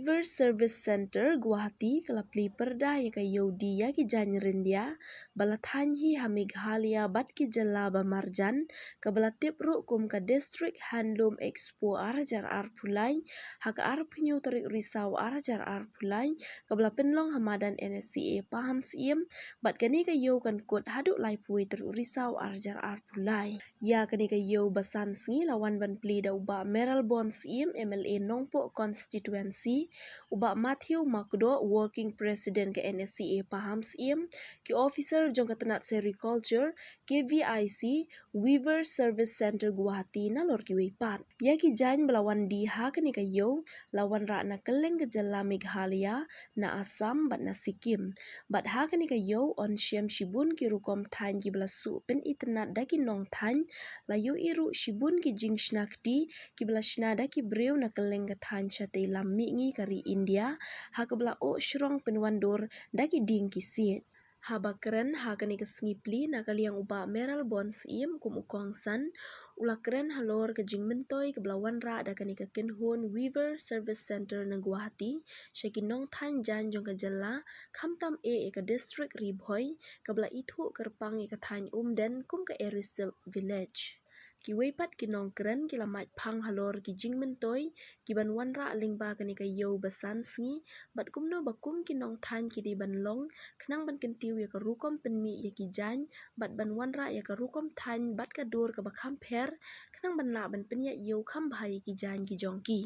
Weaver Service Center Guwahati kala Plie Pyrda ya ka Yodi ya ki Janrindia balathanhi ha Meghalaya bat ki jalla ba marjan ka balatip ru kum ka District Handloom Expo arajar Plie ha ka penyu tarik risau arajar Plie ka bala penlong hamadan NSCA Pahamsyiem bat kani ka yo kan kod haduk lai pui tarik risau arajar Plie ya kani ka yo basan sngi lawan ban Plie da uba Mayral bon Syiem MLA Nongpo constituency Ubak Matthew Makdo working president ke NSCA Pahamsyiem ki officer jong ketenat sericulture KVIC Weaver Service Center Guwahati na lor ki weipat ya ki jan belawan di ha kani kayo lawan ra na keleng ke jala Meghalaya na Assam bat na Sikkim bat ha kani kayo on Syiem shibun ki rukom than ki belasu pen itnat da ki nong than layu iru shibun ki jingshnakti ki belashna da ki breu na keleng ke than chate lammi ngi kari India ha kabla o shrong penwandur daki ding kisit ha bakren ha kani kesngi Plie na kaliang uba Mayral bon Syiem kum ukong san ula keren halor ke jing mentoy ke belawan ra da kani ke kenhun Weaver Service Center na Guwahati syakin nong than jan jong ke jala kamtam ke district ri Bhoi kabla itu kerpang ke than umden kum ke Erisil village ki weipat ki nong keren ki lamaj phang halor ki jing mentoy ki ban wanra lingba kani ka yo basan sngi bat kumno bakum ki nong than ki di ban long khnang ban kentiu ya ka rukom penmi ya ki jan bat ban wanra ya ka rukom than bat ka dur ka bakham pher khnang ban la ban penya yo kham bhai ki jan ki jongki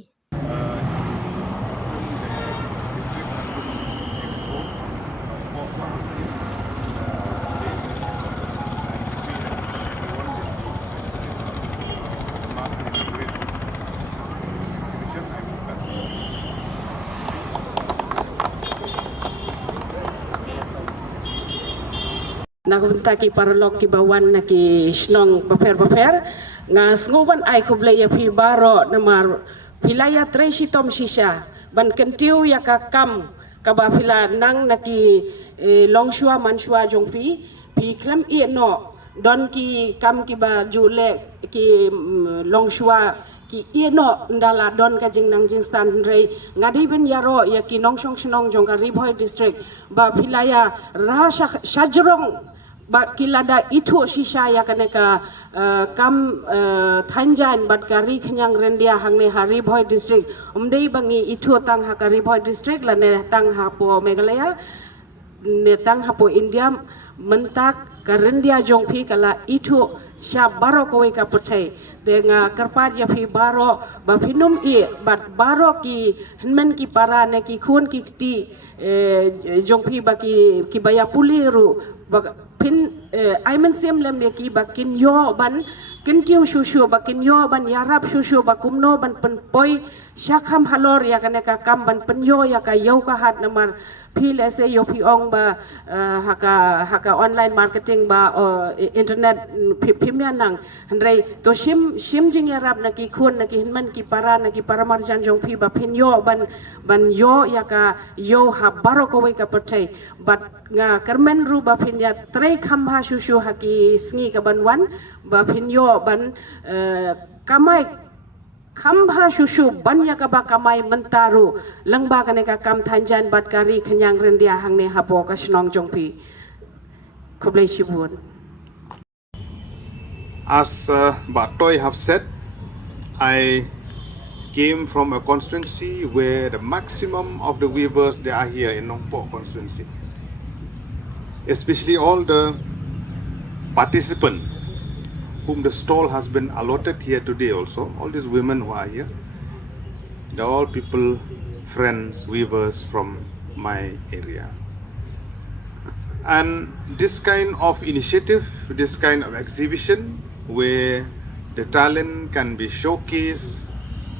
Nakunta ki parlok ki bawan na ki shnong bafer nga sngoban ay kublay ya pi baro namar pilaya treshi tom shisha ban kentiu ya ka kam ka ba pila nang na ki longshua manshua jongfi pi klem i no don ki kam ki ba jule ki longshua ki ino ndala don ka jing nang jing stan rei ngadi ben yaro ya ki nongshong shnong jong ka Bhoi district ba pilaya ra shajrong ba kilada itu shisha ya kaneka kam thanjan bat kari khanyang rendia hangne hari Bhoi district umdei bangi itu tang ha kari Bhoi district la ne tang ha po Meghalaya ne tang ha po India mentak karendia jongpi kala itu sya baro kowe ka percay dengan kerpat ya fi baro ba finum i bat baro ki henmen ki para ne ki khun ki ti jongpi ba ki baya puliru pin aiman sem lem ya ki ba kin yo ban kin tiu shushu ba kin yo ban yarap shushu ba kumno ban pen poi syakham halor ya kaneka kam ban pen yo ya ka yo ka hat namar pil ese yo pi ong ba haka online marketing ba internet pimya nang handrai to shim jing yarap na ki khun na ki hinman ki para marjan jong pi ba pin yo ban yo ya ka yo ha baro ko we ka pertai bat nga kermen ru ba pin ya trei khamba shushu haki sngi ka ban wan ba pin yo ban kamai khamba shushu banya ka ba kamai mentaru lengba kaneka kam thanjan bat kari khanyang rendia hangne hapo ka snong jongpi khoblai shibun. As Bhoi have said, I came from a constituency where the maximum of the weavers they are here in Nongpo constituency, especially all the participants whom the stall has been allotted here today also, all these women who are here, they're all people, friends, weavers from my area. And this kind of initiative, this kind of exhibition where the talent can be showcased,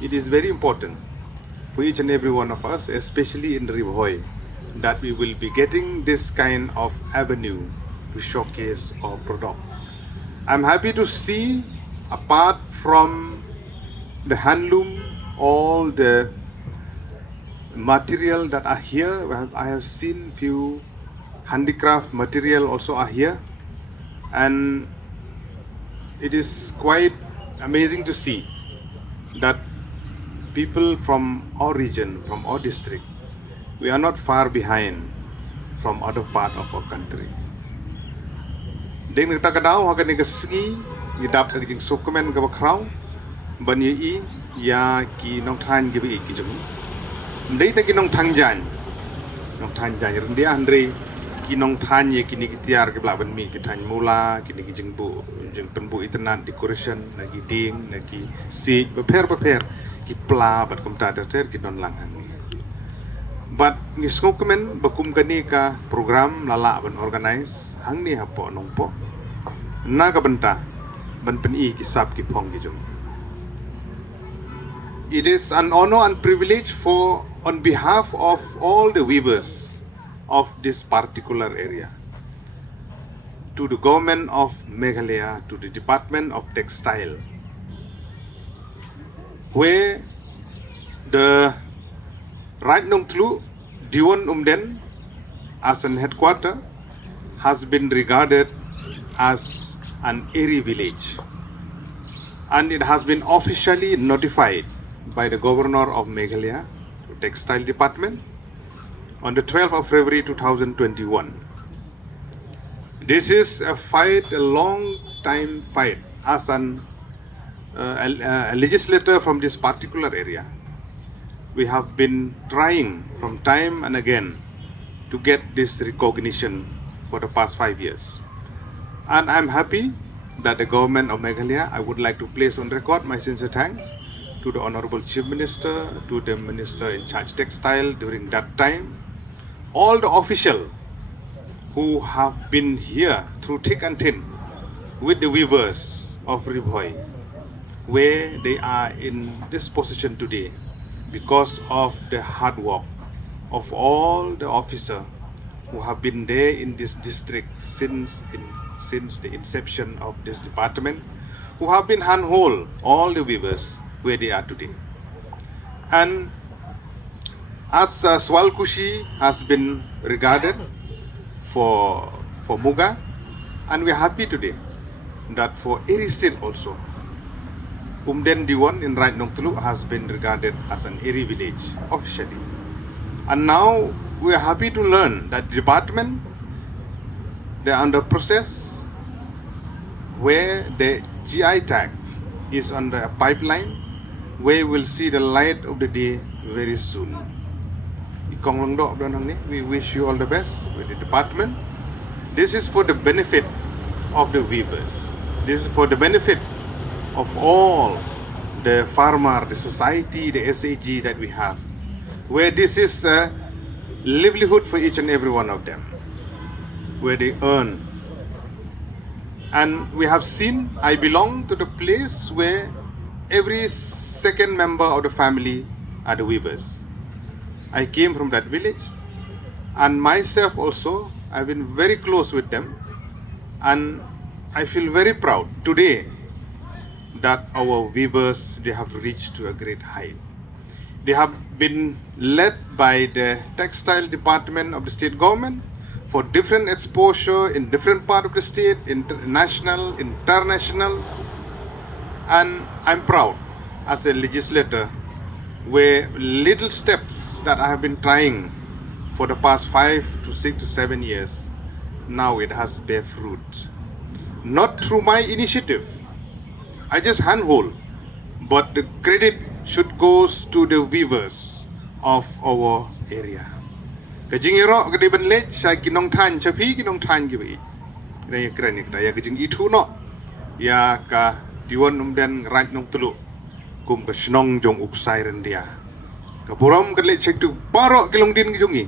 it is very important for each and every one of us, especially in the Bhoi, that we will be getting this kind of avenue to showcase our product. I'm happy to see, apart from the handloom, all the material that are here. I have seen few handicraft material also are here, and it is quite amazing to see that people from our region, from our district, we are not far behind from other part of our country. Deng nak takadau hagan ni kesegi, idap nak jing sukumen ke bakrau, banyi ya ki nong than ki bi ki jum. Ndai ta ki nong thangjan rendia andre ki nong than ye ki ni ki tiar ki bla ban mi ki than mula ki ni ki jing penbu internet decoration na ki ding na ki si prepare ki pla bat kum ta ter ki non lang ni. But ni sukumen bakum kani ka program lala ban organize hang ni hapo nong po na ka benta ban pen I ki sap ki phong ki jum. It is an honor and privilege for on behalf of all the weavers of this particular area, to the government of Meghalaya, to the Department of Textile, where the Right Nong Tlu Diwan Umden as an headquarter has been regarded as an airy village, and it has been officially notified by the Governor of Meghalaya to Textile Department on the 12th of February 2021. This is a fight, a long time fight. As a legislator from this particular area, we have been trying from time and again to get this recognition for the past 5 years. And I'm happy that the government of Meghalaya, I would like to place on record my sincere thanks to the Honorable Chief Minister, to the Minister in charge textile during that time, all the officials who have been here through thick and thin with the weavers of Bhoi, where they are in this position today because of the hard work of all the officers who have been there in this district since the inception of this department, who have been handhold all the weavers where they are today. And as Swalkushi has been regarded for Muga, and we are happy today that for Eri State also, Umden Diwan in Right Nong Tlu has been regarded as an Eri village officially. And now we are happy to learn that the department, they are under process where the GI tag is on the pipeline, where we will see the light of the day very soon. We wish you all the best with the department. This is for the benefit of the weavers. This is for the benefit of all the farmer, the society, the SAG that we have, where this is a livelihood for each and every one of them, where they earn. And we have seen, I belong to the place where every second member of the family are the weavers. I came from that village, and myself also, I've been very close with them, and I feel very proud today that our weavers, they have reached to a great height. They have been led by the textile department of the state government for different exposure in different part of the state, national, international, and I'm proud as a legislator where little steps that I have been trying for the past 5 to 6 to 7 years, now it has bear fruit. Not through my initiative, I just handhold, but the credit should goes to the weavers of our area. Kajingiro kadi benlej saya kinong tan chapi kinong tan gibi. Kaya keren ya kajing itu no ya ka diwan umdan Right Nong Tlu kum ka snong jong uksai rendia. Kapuram kadle cek tu parok kilong din kijungi.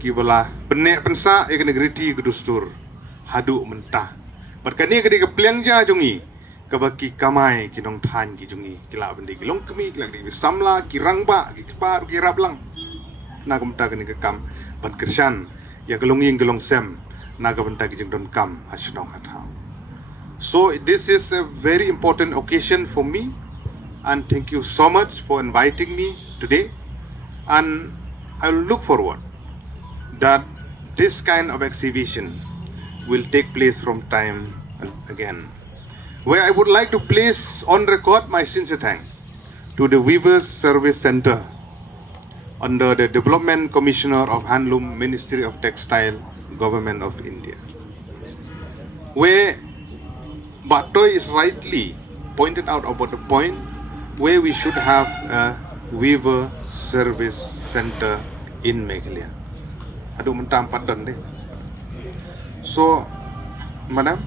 Kibala benek pensa ya kena geriti kedustur hadu mentah. Berkani kadi kepliang ja jungi. Kabaki kamai kinong tan kijungi. Kila bendi kilong kemi kila di samla kirangba kipar kirablang. Na kumta kani kekam ban kersan ya gelonging gelong sem na kabenta kijing don kam hasnong hatau. So this is a very important occasion for me, and thank you so much for inviting me today, and I will look forward that this kind of exhibition will take place from time and again, where I would like to place on record my sincere thanks to the Weavers Service Center under the Development Commissioner of Handloom, Ministry of Textile, Government of India, where Bhoi is rightly pointed out about the point where we should have a Weaver Service Center in Meghalaya. Aduh mentam padan deh. So, Madam,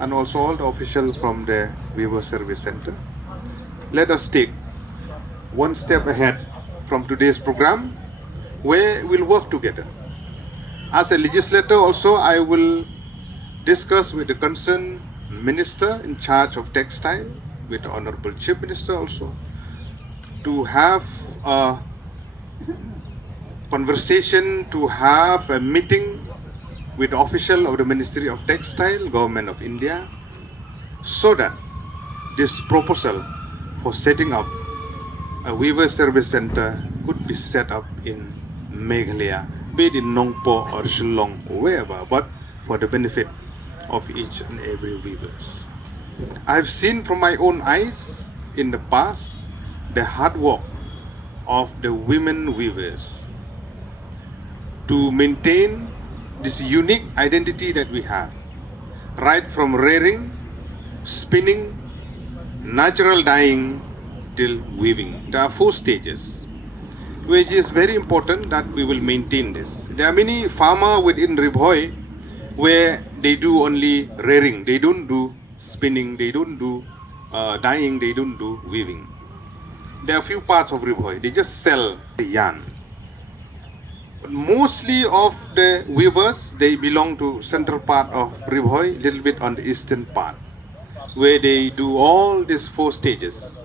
and also all the officials from the Weaver Service Center, let us take one step ahead from today's program, where we'll work together. As a legislator also, I will discuss with the concerned minister in charge of textile, with the Honorable Chief Minister also, to have a conversation, to have a meeting with the official of the Ministry of Textile, Government of India, so that this proposal for setting up a Weaver Service Center could be set up in Meghalaya, be it in Nongpo or Shillong, wherever, but for the benefit of each and every weavers. I've seen from my own eyes in the past the hard work of the women weavers to maintain this unique identity that we have, right from rearing, spinning, natural dyeing till weaving. There are 4 stages, which is very important that we will maintain this. There are many farmers within Bhoi where they do only rearing, they don't do spinning, they don't do dyeing, they don't do weaving. There are few parts of Bhoi, they just sell the yarn. But mostly of the weavers, they belong to central part of Bhoi, little bit on the eastern part, where they do all these 4 stages,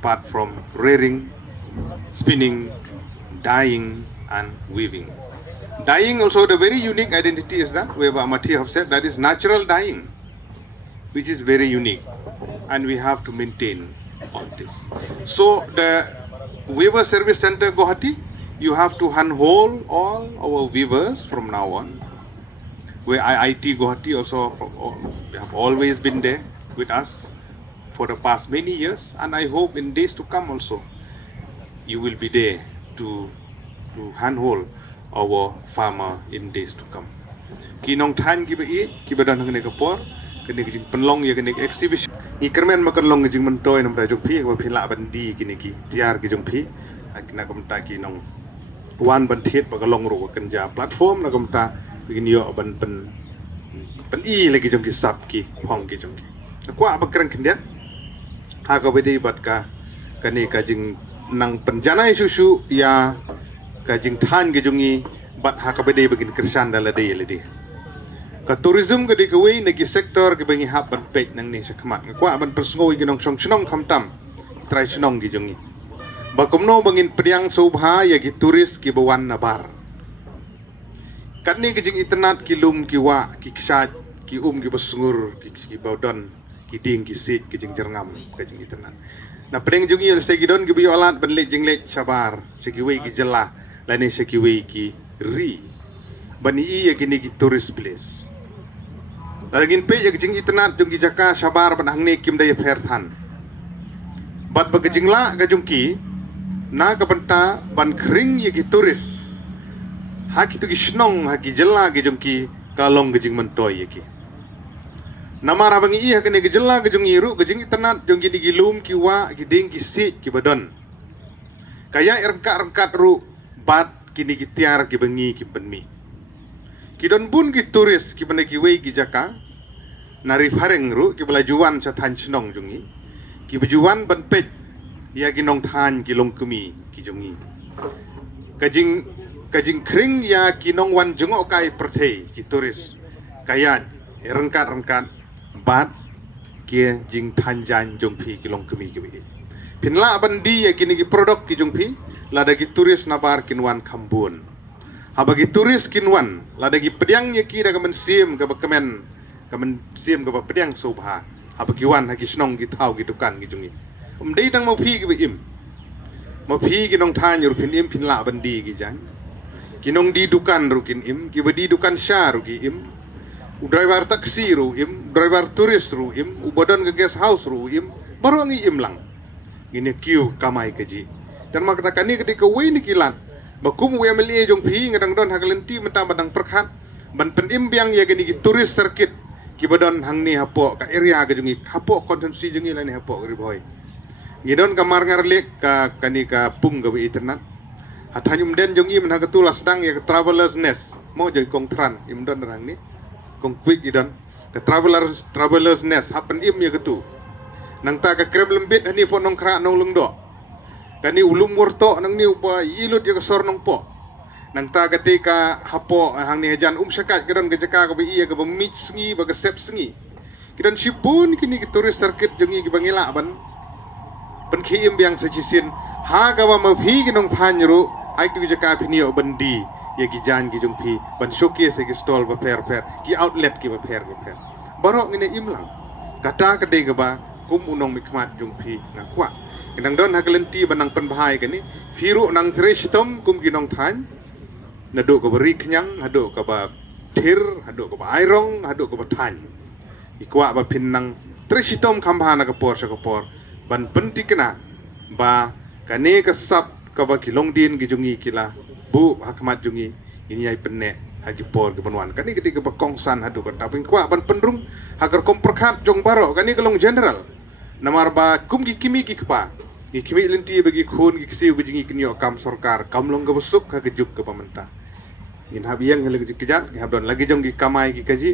apart from rearing, spinning, dyeing and weaving. Dyeing also, the very unique identity is that, where Mati have said, that is natural dyeing, which is very unique, and we have to maintain all this. So the Weaver Service Center Guwahati, you have to handhold all our weavers from now on, where IIT Guwahati also have always been there with us for the past many years, and I hope in days to come also you will be there to handhold our farmer in days to come. Kinong tan ki BAIEID ki badan hang ne kapor kene ki penlong ya kene exhibition ni kermen makanlong ki jing mentoy nam da jong phi wa phila bandi kini ki tiar ki jong phi kina kamta ki nong wan ban thiet ba kalong ro kan ja platform na kamta begin yo ban pen i lagi jong ki sap ki hong ki jong ki kwa ba krang kindet ha ka bedi bat ka kani ka jing nang penjanai susu ya kajing tan ke jungi bat ha ka bede begin kersan dala de ledi ka tourism ke de kewei nagi sektor ke bengi hap ban pek nang ni sakmat kwa ban persngoi ke nong song chnong khamtam trai chnong ke jungi ba komno bangin priang subha ya ki turis ki bawan nabar kat ni ke jing internet ki lum ki wa ki ksat ki ki basungur ki baudon ki ding ki sit ki jing jerngam ke jing internet na pring jungi segi don ki bi alat ban le jing le sabar segi wei ki jela lani sekiwi ki ri bani iya kini ki tourist place lagin pe ya jing internet jung ki jaka sabar ban hangne kim daya fair than bat ba jingla ga jung ki na ka banta ban kring ya ki tourist ha ki tu ki snong ha ki jela ki jung ki kalong ga jing mentoy ya ki namara bangi iya kini ki jela ga jung iru ga jing internet jung ki digilum ki wa ki ding ki sit ki badan kaya rengkat ru bat kini ki tiar ki bengi ki penmi ki don bun ki turis ki benda ki wei ki jaka nari fareng ru ki belajuan sa than chnong jungi ki bejuan ban pet ya ki nong than ki long kemi ki jungi kajing kring ya ki nong wan jungo kai perthei ki turis kaya rengkat bat ki jing than jan jong phi ki long kemi ki wei pinla bandi ya kini ki produk ki jong phi ladagi turis nabar kinwan kambun habagi turis kinwan ladagi pediang yaki daga Syiem ke kemen Syiem ke pediang sobha habagi wan hagi snong ki thau ki dukan ki jungi dei dang mau phi ki im mau phi ki nong than yu phin im phin la bandi ki jang ki nong di dukan ru kin im ki badi dukan sha ru ki im driver taksi ru im driver turis ru im ubodon ke guest house ru im baru ngi im lang ini kiu kamai keji dan mak kata kani ketika wei ni kilan bakum WMLA jong pi ngadang don hakalenti mentang badang perkhat ban penimbiang ya gini turis circuit ki badon hang ni hapo ka area ke jungi hapo konsumsi jungi lain hapo ri Bhoi ngidon kamar ngarlek ka kani ka pung ga internet hatanyum den jungi men hakatul sedang ya ke travelers nest mau jadi kong tran imdon rang ni kong quick idon ke travelers nest hapen im ya ketu nang ta ka krem lembit hani po nong kra nong lungdo kani ulum worto nang ni upa ilut ya kesor nong po nang ta ketika hapo hang ni hajan sakat kedon ke jeka ka bi iya ka bemit sengi ba sep sengi kedon sipun kini ke turis circuit jungi ki bangila ban pen khim biang sajisin ha ka ba ma phi ki nong thanru ai ki jeka pinio bandi ya ki jan ki jung phi ban showcase ki stall ba fair ki outlet ki ba fair barok ngine imlang kata kede ka ba kum unong mikmat jung pi ngakwa kinang don hakalenti banang penbahai kani firu nang trestom kum ginong than nado ka beri kenyang hado ka ba thir hado ka ba airong hado ka ba than ikwa ba pinnang trestom khambhana ka por sa ka por ban penti kena ba kane ka sap ka ba kilong din gijungi kila bu hakmat jungi ini ai penne hagi por ke banwan kani ketika ba kongsan hado ka taping kwa ban pendrung hagar komperkhat jong baro kani kelong general namar ba kum gi kimi gi kpa gi kimi lenti bagi khun gi kisiu gi kinyo kam sarkar kam long ga busuk ka juk ke pamenta in habiang hele gi kejat gi habdon lagi jong gi kamai gi kaji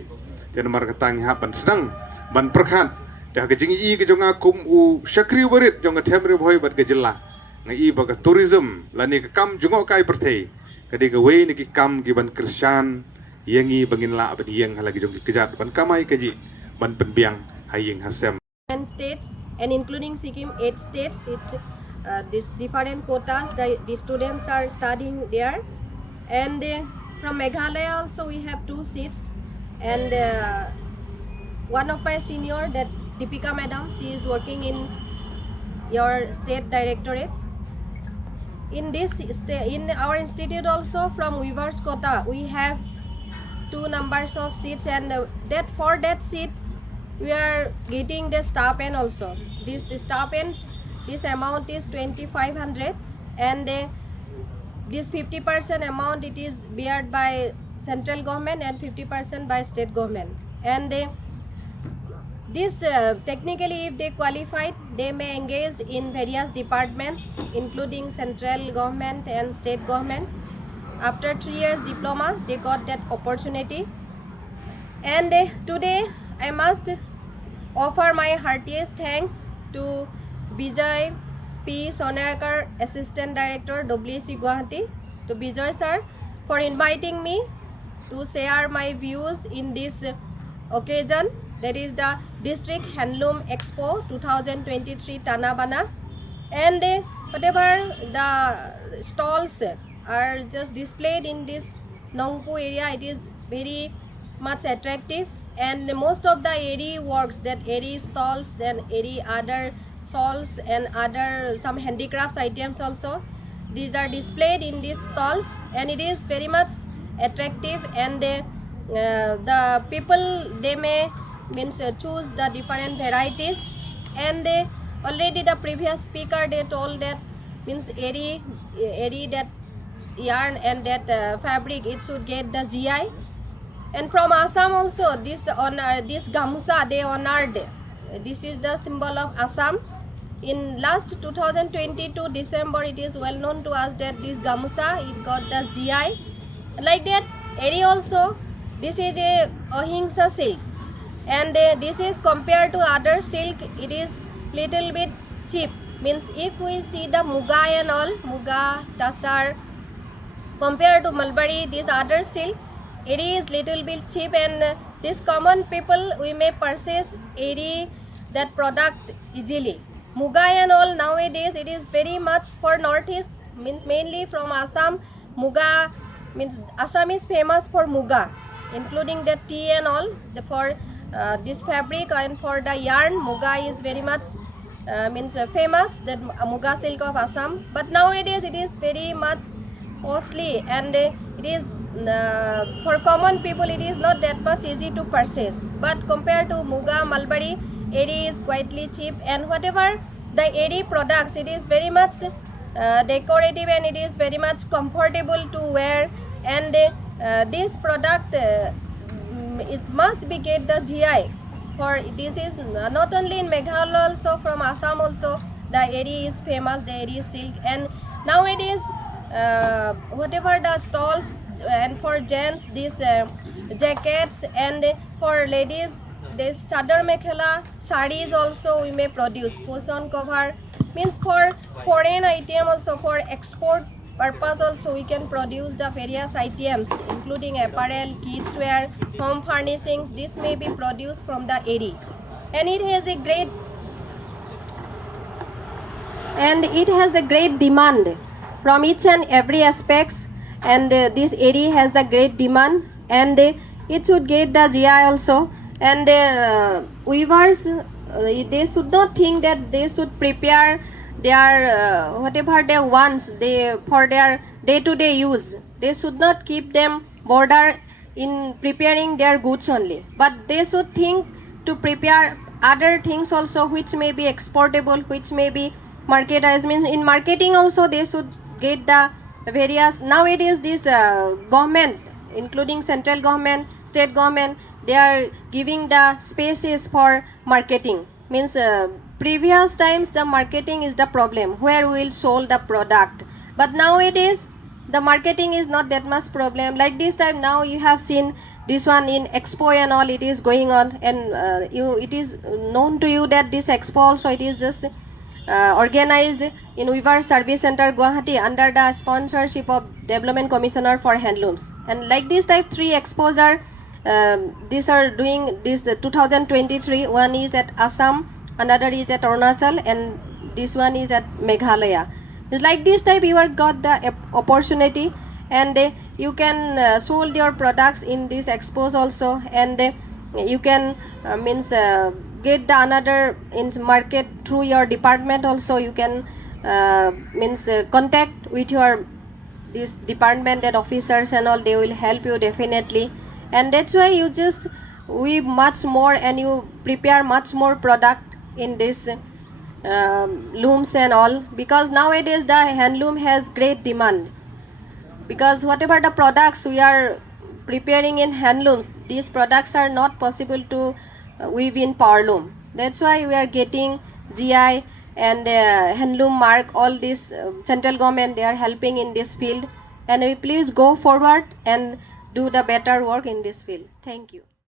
dan namar katang hapan sedang ban perkhat dah ge jingi i gi jong akum u syakri barit jong ga themre Bhoi bat ge jela ngai ba ga tourism lani ka kam jungo kai perthei kadi ga wei ni ki kam gi ban krisyan yengi bangin la ba dieng halagi jong gi kejat ban kamai kaji ban penbiang haying hasem states and including Syiem 8 states. It's this different quotas. The students are studying there, and from Meghalaya also we have 2 seats, and one of my senior, that Deepika madam, she is working in your state directorate. In our institute also, from weavers quota we have 2 numbers of seats, and that for that seat we are getting the stipend also. This stipend, this amount is 2,500, and this 50% amount it is beared by central government and 50% by state government. And this technically, if they qualified, they may engage in various departments including central government and state government. After 3 years diploma, they got that opportunity. And today I must offer my heartiest thanks to Vijay P. Sonarkar, Assistant Director, WC Guwahati, to Vijay sir for inviting me to share my views in this occasion, that is the District Handloom Expo 2023 Tanabana. And whatever the stalls are just displayed in this Nongpu area, it is very much attractive, and most of the area works, that area stalls and area other stalls and other some handicrafts items also, these are displayed in these stalls, and it is very much attractive. And the people, they may choose the different varieties, and already the previous speaker, they told that area that yarn and that fabric, it should get the GI. And from Assam also, this gamusa they honored. This is the symbol of Assam. In last 2022 December, it is well known to us that this gamusa, it got the GI. Like that, area also, this is a ahimsa silk, and this is compared to other silk, it is little bit cheap. Means if we see the muga and all, muga, tasar, compared to mulberry, this other silk, it is little bit cheap, and this common people, we may purchase that product easily. Muga and all, nowadays it is very much for northeast, means mainly from Assam. Muga means Assam is famous for muga, including the tea and all. For this fabric and for the yarn, muga is very much famous, that muga silk of Assam. But nowadays it is very much costly, and it is for common people, it is not that much easy to purchase. But compared to muga, mulberry, it is quite cheap. And whatever the eri products, it is very much decorative and it is very much comfortable to wear, and this product it must be get the GI, for this is not only in Meghalaya, also from Assam also the eri is famous, the eri silk. And nowadays whatever the stalls, and for gents these jackets, and for ladies this chadar mekhela, sarees also we may produce, cushion cover, means for foreign item also, for export purpose also we can produce the various items including apparel, kids wear, home furnishings. This may be produced from the eri, and it has a great demand from each and every aspects, and this eri has the great demand, and it should get the GI also. And weavers they should not think that they should prepare their whatever they want for their day-to-day use. They should not keep them border in preparing their goods only, but they should think to prepare other things also which may be exportable, which may be marketized. Means in marketing also they should get the various, nowadays this government including central government, state government, they are giving the spaces for marketing. Means previous times the marketing is the problem, where we will sold the product, but nowadays the marketing is not that much problem. Like this time now you have seen this one in Expo and all, it is going on, and it is known to you that this Expo also it is just organized in Weaver Service Center Guwahati under the sponsorship of Development Commissioner for Handlooms. And like this type 3 expos are these are doing this 2023. One is at Assam, another is at Arunachal, and this one is at Meghalaya. It's like this type you have got the opportunity, and you can sold your products in these expos also, and you can get the another in market through your department also. You can contact with your this department and officers and all, they will help you definitely. And that's why you just weave much more and you prepare much more product in this looms and all, because nowadays the handloom has great demand, because whatever the products we are preparing in handlooms, these products are not possible to weave in powerloom. That's why we are getting GI and handloom mark. All this central government, they are helping in this field, and we please go forward and do the better work in this field. Thank you.